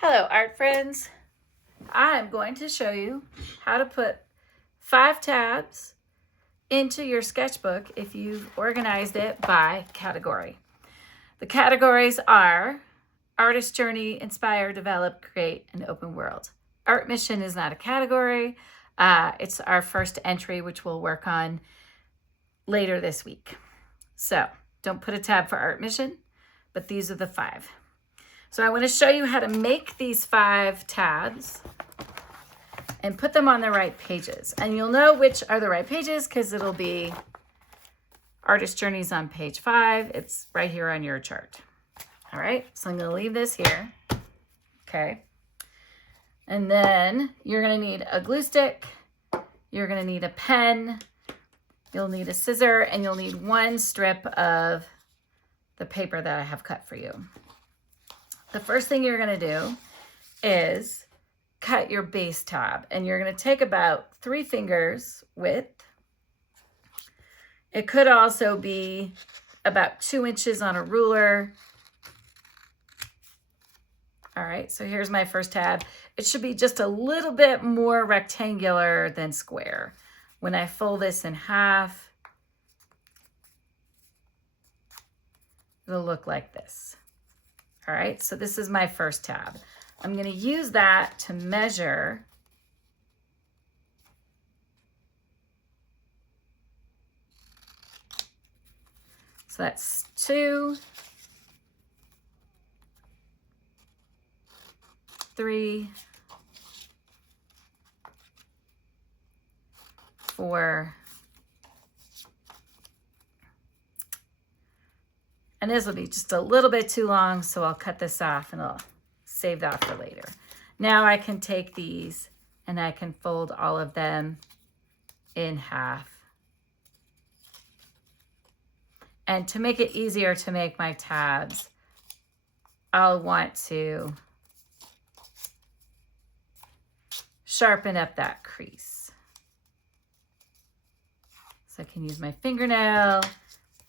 Hello, art friends. I'm going to show you how to put 5 tabs into your sketchbook if you've organized it by category. The categories are Artist Journey, Inspire, Develop, Create, and Open World. Art Mission is not a category. It's our first entry, which we'll work on later this week. So don't put a tab for Art Mission, but these are the 5. So I want to show you how to make these 5 tabs and put them on the right pages. And you'll know which are the right pages because it'll be Artist Journeys on page 5. It's right here on your chart. All right, so I'm going to leave this here. Okay. And then you're going to need a glue stick. You're going to need a pen. You'll need a scissor, and you'll need 1 strip of the paper that I have cut for you. The first thing you're going to do is cut your base tab, and you're going to take about 3 fingers width. It could also be about 2 inches on a ruler. All right, so here's my first tab. It should be just a little bit more rectangular than square. When I fold this in half, it'll look like this. All right, so this is my first tab. I'm going to use that to measure so that's 2, 3, 4, and this will be just a little bit too long, so I'll cut this off and I'll save that for later. Now I can take these and I can fold all of them in half. And to make it easier to make my tabs, I'll want to sharpen up that crease. So I can use my fingernail.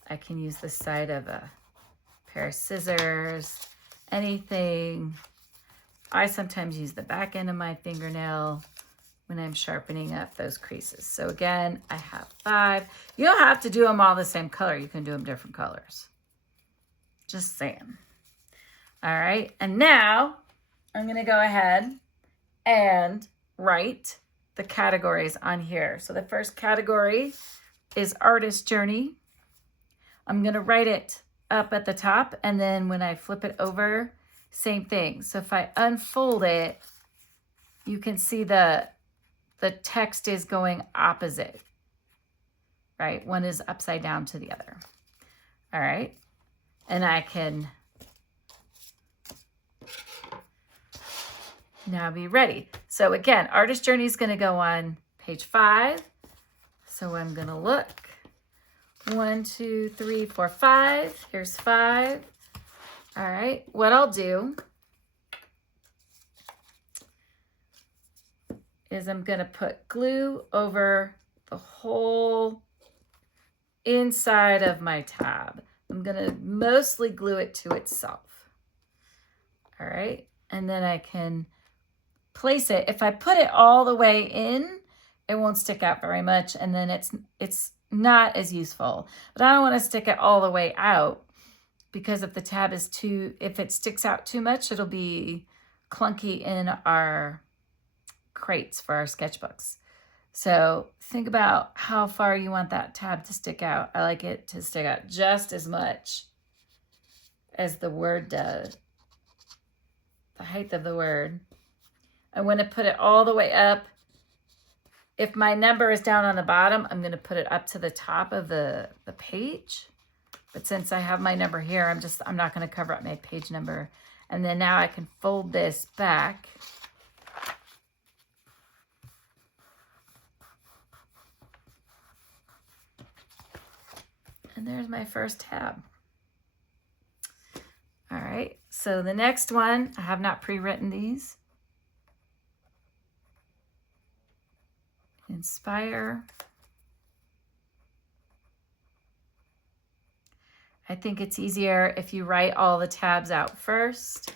I can use the side of a pair of scissors, anything. I sometimes use the back end of my fingernail when I'm sharpening up those creases. So again, I have 5. You don't have to do them all the same color. You can do them different colors. Just saying. All right, and now I'm gonna go ahead and write the categories on here. So the first category is Artist Journey. I'm gonna write it up at the top, and then when I flip it over, same thing. So if I unfold it, you can see the text is going opposite, right? One is upside down to the other. All right, and I can now be ready. So again, Artist Journey is gonna go on page 5. So I'm gonna look. 1, 2, 3, 4, 5. Here's 5. All right, what I'll do is I'm gonna put glue over the whole inside of my tab. I'm gonna mostly glue it to itself. All right, and then I can place it. If I put it all the way in, it won't stick out very much, and then it's not as useful. But I don't want to stick it all the way out, because if the tab is if it sticks out too much, it'll be clunky in our crates for our sketchbooks. So think about how far you want that tab to stick out. I like it to stick out just as much as the word does, the height of the word. I want to put it all the way up. If my number is down on the bottom, I'm going to put it up to the top of the page. But since I have my number here, I'm not going to cover up my page number. And then now I can fold this back. And there's my first tab. All right, so the next one, I have not pre-written these. Inspire. I think it's easier if you write all the tabs out first.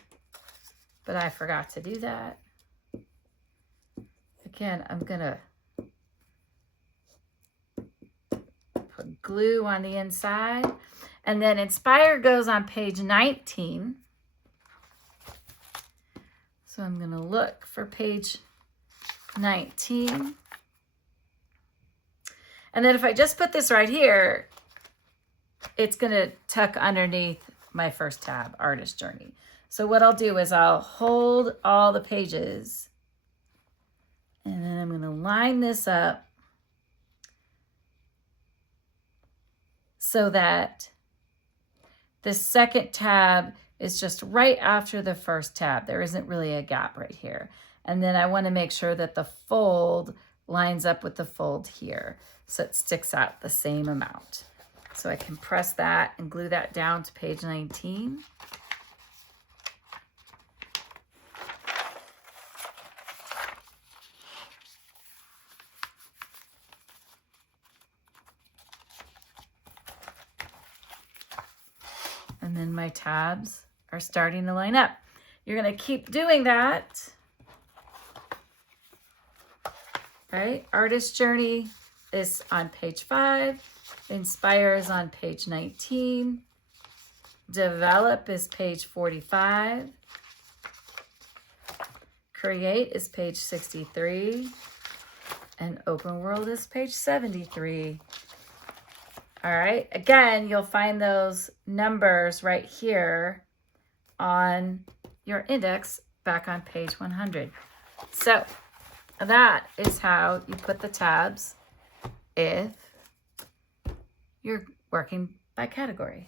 but I forgot to do that. Again, I'm gonna put glue on the inside, and then Inspire goes on page 19. So I'm gonna look for page 19. And then if I just put this right here, it's gonna tuck underneath my first tab, Artist Journey. So what I'll do is I'll hold all the pages, and then I'm gonna line this up so that the second tab is just right after the first tab. There isn't really a gap right here. And then I wanna make sure that the fold lines up with the fold here, so it sticks out the same amount. So I can press that and glue that down to page 19. And then my tabs are starting to line up. You're gonna keep doing that. Right? Artist Journey is on page 5. Inspire is on page 19. Develop is page 45. Create is page 63. And Open World is page 73. All right, again, you'll find those numbers right here on your index back on page 100. So that is how you put the tabs if you're working by category.